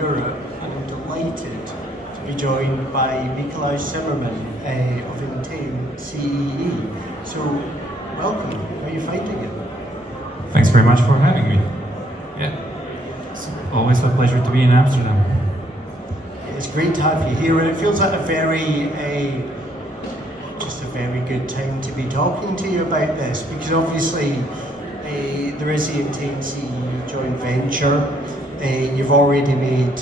Europe, and I'm delighted to be joined by Nikolaj Zimmermann of Entain CEE. So, welcome. How are you finding it? Thanks very much for having me. Yeah, it's always a pleasure to be in Amsterdam. It's great to have you here, and it feels like a very good time to be talking to you about this, because obviously there is the Entain CEE joint venture. You've already made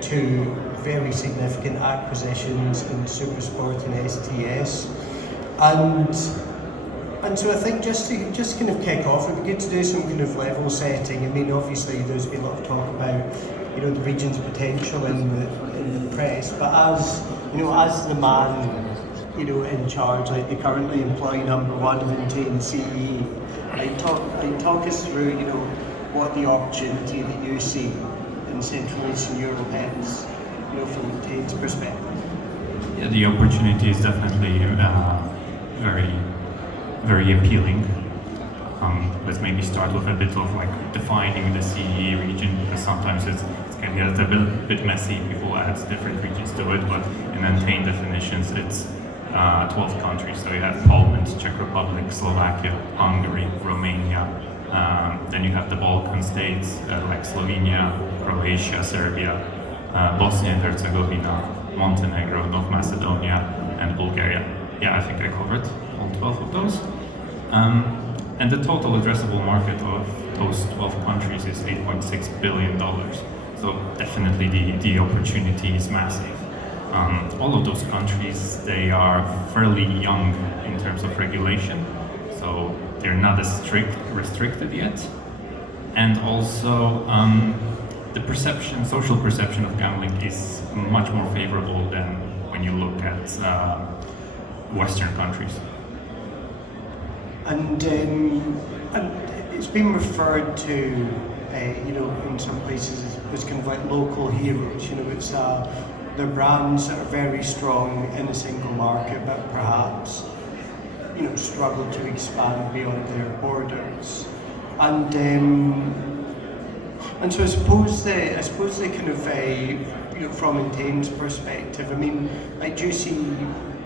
two very significant acquisitions in Supersport and STS, and so I think just to kind of kick off, it'd be good to do some kind of level setting. I mean, obviously there's been a lot of talk about the region's potential in the press, but as the man in charge, like the currently employee number one of Entain CEE, talk us through what the opportunity that you see in Central Eastern Europe is, from Entain's perspective. Yeah, the opportunity is definitely very, very appealing. Let's maybe start with a bit of defining the CEE region, because sometimes it can get a bit messy. People add different regions to it, but in Entain definitions, it's 12 countries. So you have Poland, Czech Republic, Slovakia, Hungary, Romania. Then you have the Balkan states like Slovenia, Croatia, Serbia, Bosnia and Herzegovina, Montenegro, North Macedonia, and Bulgaria. Yeah, I think I covered all 12 of those. And the total addressable market of those 12 countries is $8.6 billion. So definitely the opportunity is massive. All of those countries, they are fairly young in terms of regulation, so they're not as restricted yet. And also, the social perception of gambling is much more favorable than when you look at Western countries. And it's been referred to, in some places as kind of like local heroes. It's they're brands that are very strong in a single market, but perhaps struggle to expand beyond their borders. And so I suppose they kind of from Entain's perspective, I mean, do you see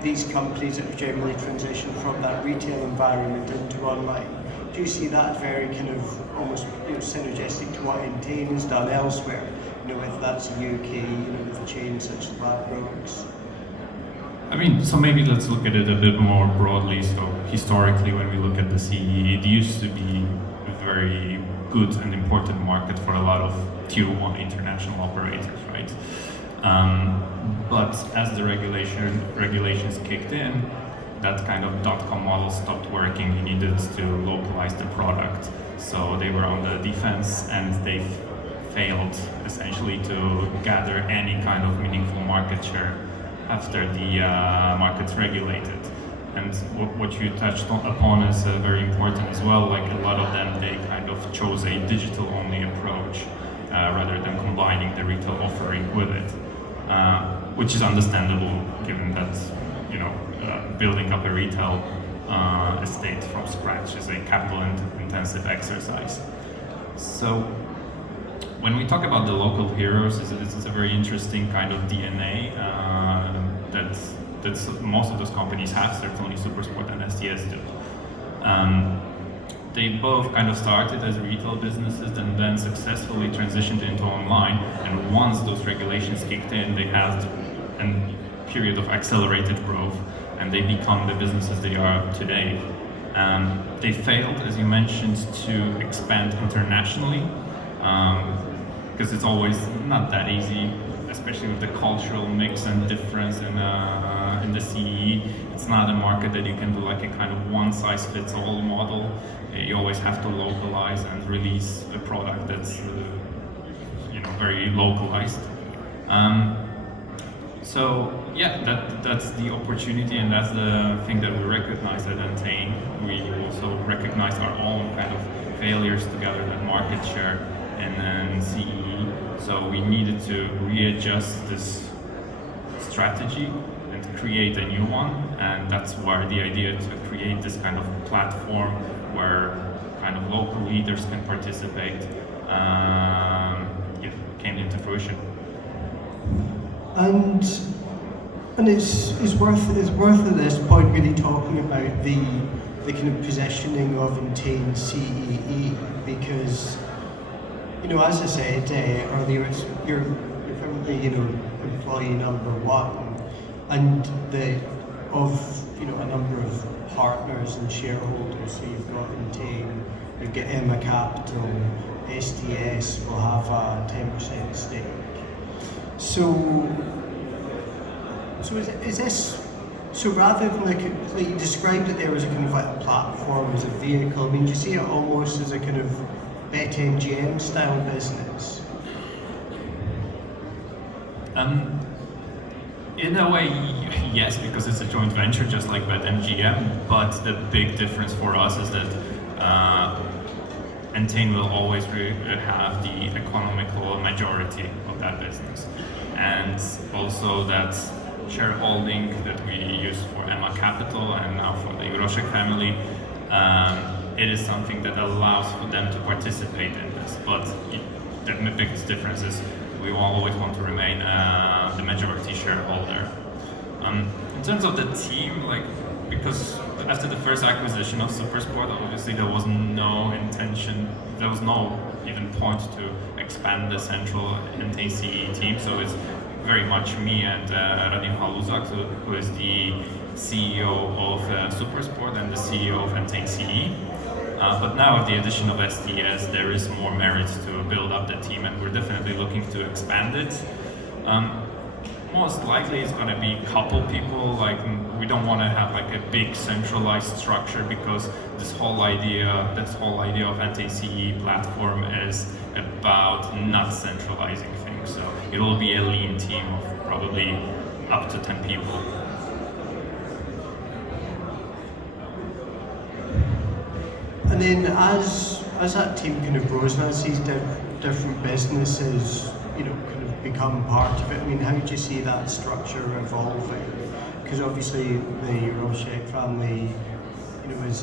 these companies that have generally transitioned from that retail environment into online? Do you see that very kind of almost synergistic to what Entain has done elsewhere? If that's the UK, with chains such as Ladbrokes. I mean, so maybe let's look at it a bit more broadly. So historically, when we look at the CEE, it used to be a very good and important market for a lot of tier 1 international operators, right? But as the regulations kicked in, that kind of .com model stopped working. You needed to localize the product. So they were on the defense, and they failed essentially to gather any kind of meaningful market share after the market's regulated. And what you touched upon is very important as well. Like a lot of them, they kind of chose a digital-only approach rather than combining the retail offering with it, which is understandable given that building up a retail estate from scratch is a capital-intensive exercise. So when we talk about the local heroes, it's a very interesting kind of DNA that most of those companies have. Certainly Supersport and STS do. They both kind of started as retail businesses and then successfully transitioned into online. And once those regulations kicked in, they had a period of accelerated growth, and they become the businesses they are today. They failed, as you mentioned, to expand internationally. Because it's always not that easy, especially with the cultural mix and difference in the CEE. It's not a market that you can do like a kind of one-size-fits-all model. You always have to localize and release a product that's very localized. So yeah, that's the opportunity, and that's the thing that we recognize at Entain. We also recognize our own kind of failures to gather that market share and CEE. So we needed to readjust this strategy and create a new one, and that's where the idea to create this kind of platform where kind of local leaders can participate came into fruition. fruition. And it's worth at this point really talking about the kind of positioning of Entain CEE, because as I said earlier, you're currently employee number one, and a number of partners and shareholders. So you've got Entain, you've got Emma Capital, STS will have a 10% stake. So is this, so rather than like you described it there as a kind of like a platform, as a vehicle, I mean, do you see it almost as a kind of BetMGM style business? In a way, yes, because it's a joint venture just like BetMGM, but the big difference for us is that Entain will always have the economical majority of that business. And also that shareholding that we use for Emma Capital and now for the Juroszek family, it is something that allows for them to participate in this. But the biggest difference is we will always want to remain the majority shareholder. In terms of the team, because after the first acquisition of Supersport, obviously there was no intention, there was no even point to expand the central Entain CE team. So it's very much me and Radim Haluzak, who is the CEO of Supersport and the CEO of Entain CE. But now with the addition of STS, there is more merit to build up the team, and we're definitely looking to expand it. Most likely it's going to be a couple people. We don't want to have a big centralized structure, because this whole idea of Entain CE platform is about not centralizing things. So it will be a lean team of probably up to 10 people. And then as that team kind of grows and as these different businesses, kind of become part of it, I mean, how do you see that structure evolving? Because obviously the Juroszek family, has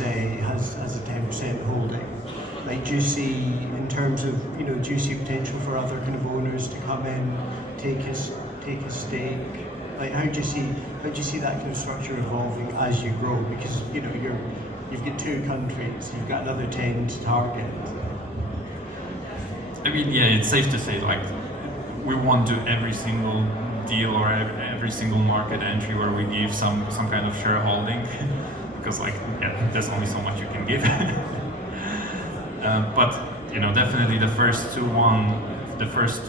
a 10% holding. Do you see, in terms of, do you see potential for other kind of owners to come in, take a stake? How do you see that kind of structure evolving as you grow? Because you've got 2 countries, you've got another 10 to target. I mean, yeah, it's safe to say we won't do every single deal or every single market entry where we give some kind of shareholding, because there's only so much you can give. But definitely the first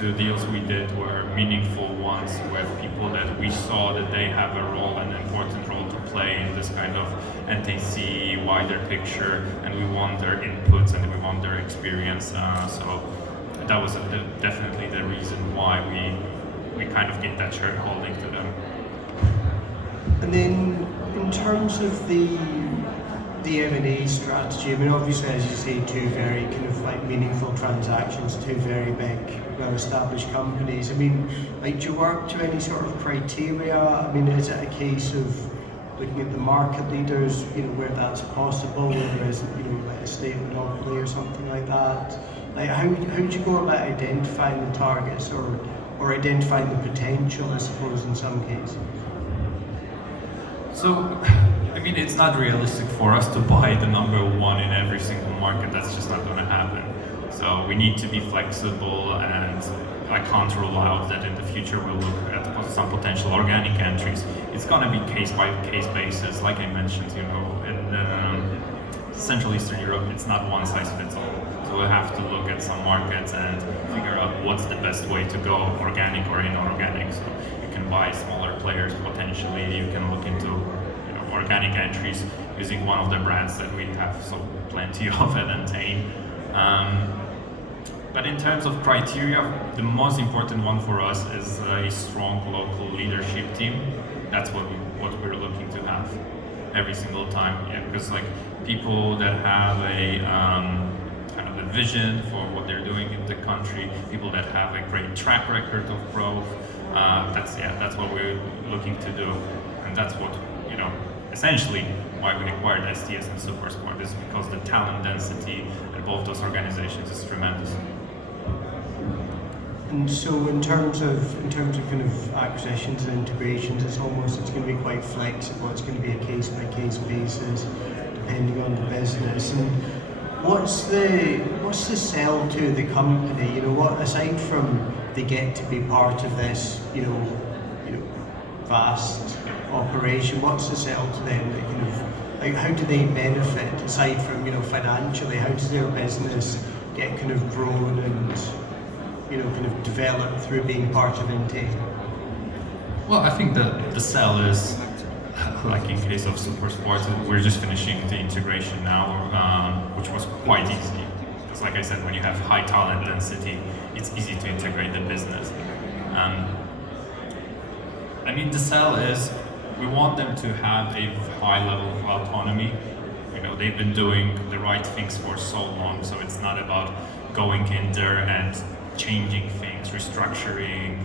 two deals we did were meaningful ones with people that we saw that they have an important role to play in this kind of Entain CE wider picture, and we want their inputs and we want their experience. So that was definitely the reason why we kind of gave that shareholding to them. And then in terms of the M&A strategy, I mean, obviously, as you say, 2 very kind of meaningful transactions, 2 very big, well-established companies. I mean, do you work to any sort of criteria? I mean, is it a case of looking at the market leaders, where that's possible, where there isn't, a state monopoly or something like that? How do you go about identifying the targets or identifying the potential, I suppose, in some cases? So, I mean, it's not realistic for us to buy the number 1 in every single market. That's just not going to happen. So we need to be flexible, and I can't rule out that in the future we'll look at some potential organic entries. It's going to be case-by-case basis. Like I mentioned, in Central Eastern Europe, it's not one size fits all. So we'll have to look at some markets and figure out what's the best way to go, organic or inorganic. So you can buy smaller players potentially. You can look into organic entries using one of the brands that we have plenty of at Entain. But in terms of criteria, the most important one for us is a strong local leadership team. That's what we're looking to have every single time. Yeah, because people that have a kind of a vision for what they're doing in the country, people that have a great track record of growth. That's what we're looking to do, and that's what essentially why we acquired STS and Supersport, is because the talent density in both those organizations is tremendous. And so in terms of kind of acquisitions and integrations, it's going to be quite flexible. It's going to be a case by case basis, depending on the business. And what's the sell to the company? You know, what aside from they get to be part of this, vast operation, what's the sell to them that kind of like how do they benefit aside from financially? How does their business get kind of grown and kind of develop through being part of Entain? Well, I think that the sell is, like in case of Supersport, we're just finishing the integration now, which was quite easy. Because like I said, when you have high talent density, it's easy to integrate the business. I mean, the sell is, we want them to have a high level of autonomy. They've been doing the right things for so long, so it's not about going in there and changing things, restructuring,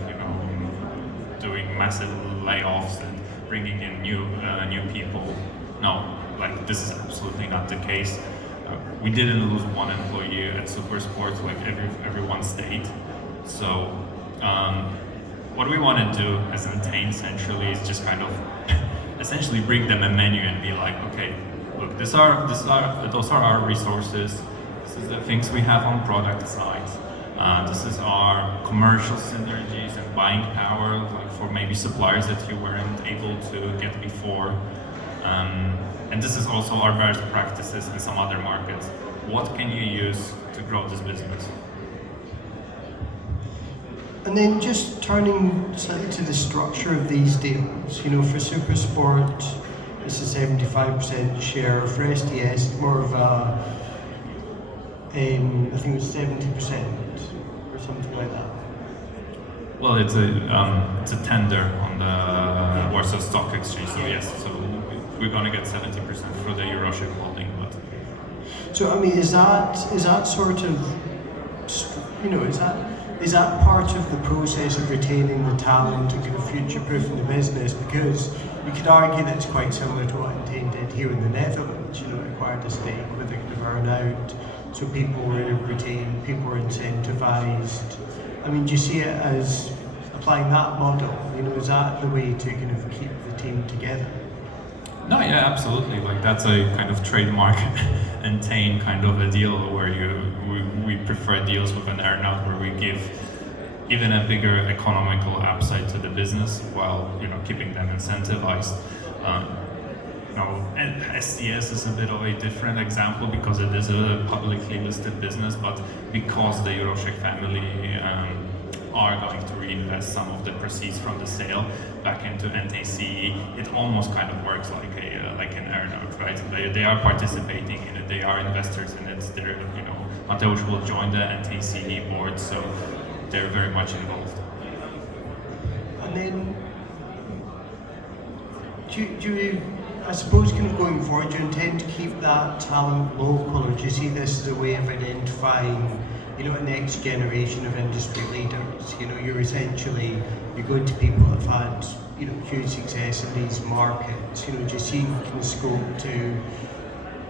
doing massive layoffs and bringing in new people. No, like this is absolutely not the case. We didn't lose one employee at Supersport, like everyone stayed. So what we want to do as Entain essentially is just kind of essentially bring them a menu and be like, okay, look, those are our resources. This is the things we have on product side. This is our commercial synergies and buying power, like for maybe suppliers that you weren't able to get before. And this is also our best practices in some other markets. What can you use to grow this business? And then just turning slightly to the structure of these deals, for Supersport, it's a 75% share. For STS, it's more of a, I think it was 70% or something like that. Well, it's a tender on the Warsaw Stock Exchange, so yes, so we're going to get 70% for the Euroship holding. But so I mean, is that sort of, is that part of the process of retaining the talent and kind of future-proofing the business? Because you could argue that it's quite similar to what Entain did here in the Netherlands. It acquired a stake with a kind of earn-out, so people were retained, people were incentivized. I mean, do you see it as applying that model? Is that the way to kind of keep the team together? No, yeah, absolutely. Like that's a kind of trademark Entain kind of a deal where we prefer deals with an earn-out where we give even a bigger economical upside to the business while keeping them incentivized. And STS is a bit of a different example because it is a publicly listed business, but because the Juroszek family are going to reinvest some of the proceeds from the sale back into Entain CEE, it almost kind of works like an earn-out, right? They are participating in it, they are investors in it. They're, Mateusz will join the Entain CEE board, so they're very much involved. And then, do you, I suppose, kind of going forward, do you intend to keep that talent local, or do you see this as a way of identifying, a next generation of industry leaders? You're going to people that have had, huge success in these markets. Do you see kind of scope to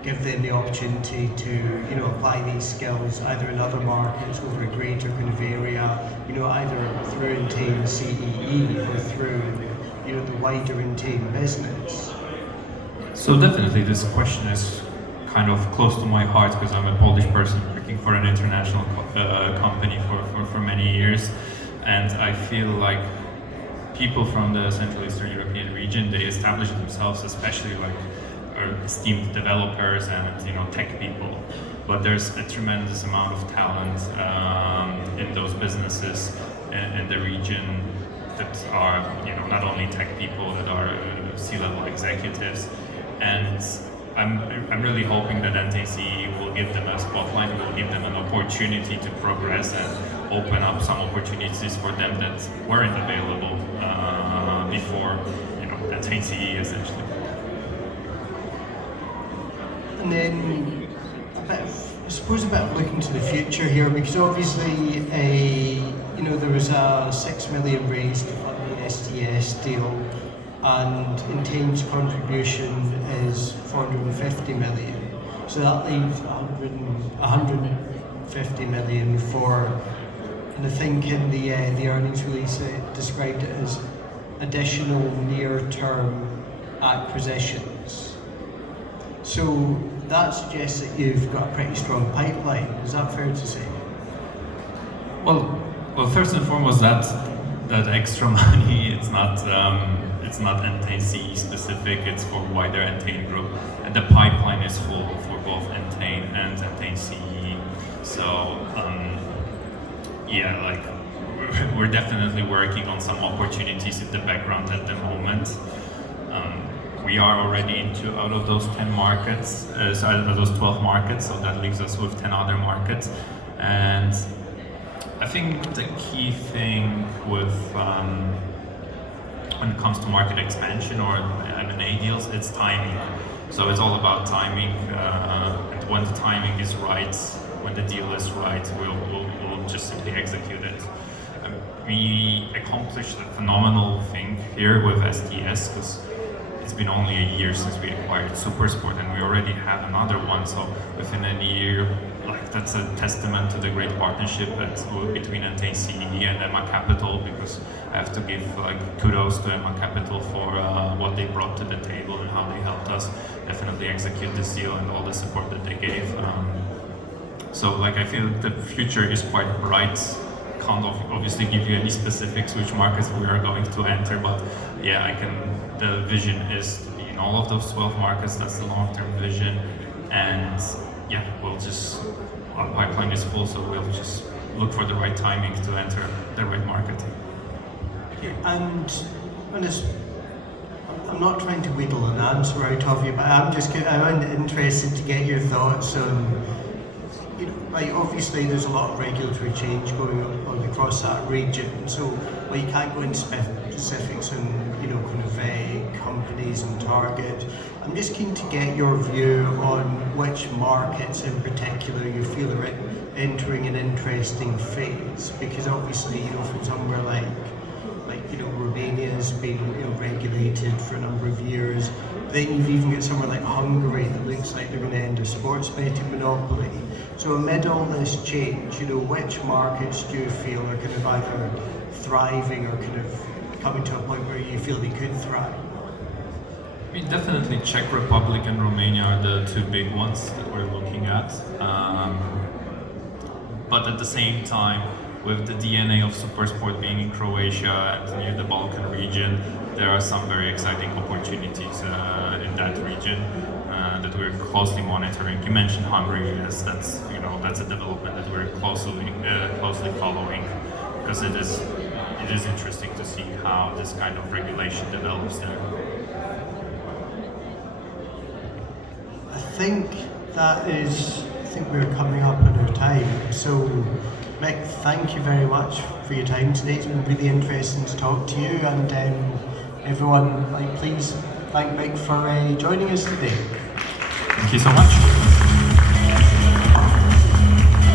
give them the opportunity to, apply these skills either in other markets over a greater kind of area, either through Entain CEE or through, the wider Entain business? So definitely this question is kind of close to my heart because I'm a Polish person working for an international company for many years, and I feel like people from the Central Eastern European region, they establish themselves, especially like esteemed developers and tech people, but there's a tremendous amount of talent in those businesses in the region that are not only tech people, that are C-level executives, and I'm really hoping that Entain CEE will give them a spotlight, will give them an opportunity to progress and open up some opportunities for them that weren't available before Entain CEE essentially. And then I suppose a bit of looking to the future here, because obviously there was a 6 million raised to fund the STS deal, and Entain's contribution is 450 million. So that leaves 150 million for And I think in the earnings release it described it as additional near-term acquisitions. So that suggests that you've got a pretty strong pipeline. Is that fair to say? Well, first and foremost, that extra money, it's not Entain CE specific, it's for wider Entain group, and the pipeline is full for both Entain and Entain CE. So yeah, like we're definitely working on some opportunities in the background at the moment. We are already out of those 10 markets, out of those 12 markets, so that leaves us with 10 other markets. And I think the key thing with when it comes to market expansion or M&A deals, it's timing. So it's all about timing, and when the timing is right, when the deal is right, we'll just simply execute it. We accomplished a phenomenal thing here with STS because it's been only a year since we acquired Supersport, and we already have another one. So within a year, like that's a testament to the great partnership between Entain CE and Emma Capital, because I have to give kudos to Emma Capital for what they brought to the table and how they helped us definitely execute this deal and all the support that they gave. So I feel the future is quite bright. Can't obviously give you any specifics which markets we are going to enter, but yeah, the vision is to be in all of those 12 markets. That's the long-term vision, and yeah, our pipeline is full, so we'll just look for the right timing to enter the right market. And I'm not trying to wheedle an answer out of you, but I'm interested to get your thoughts on, obviously there's a lot of regulatory change going on across that region, so you can't go into specifics on companies and targets. I'm just keen to get your view on which markets in particular you feel are entering an interesting phase, because obviously from somewhere like Romania's been regulated for a number of years. Then you've even got somewhere like Hungary that looks like they're going to end a sports betting monopoly. So amid all this change, which markets do you feel are kind of either thriving or kind of coming to a point where you feel they could thrive? I mean, definitely Czech Republic and Romania are the two big ones that we're looking at. But at the same time, with the DNA of Supersport being in Croatia and near the Balkan region, there are some very exciting opportunities in that region that we're closely monitoring. You mentioned Hungary, yes, that's a development that we're closely following, because it is interesting to see how this kind of regulation develops there. I think we're coming up on our time. So Mick, thank you very much for your time today. It's been really interesting to talk to you, and everyone, please thank Mick for joining us today. Thank you so much.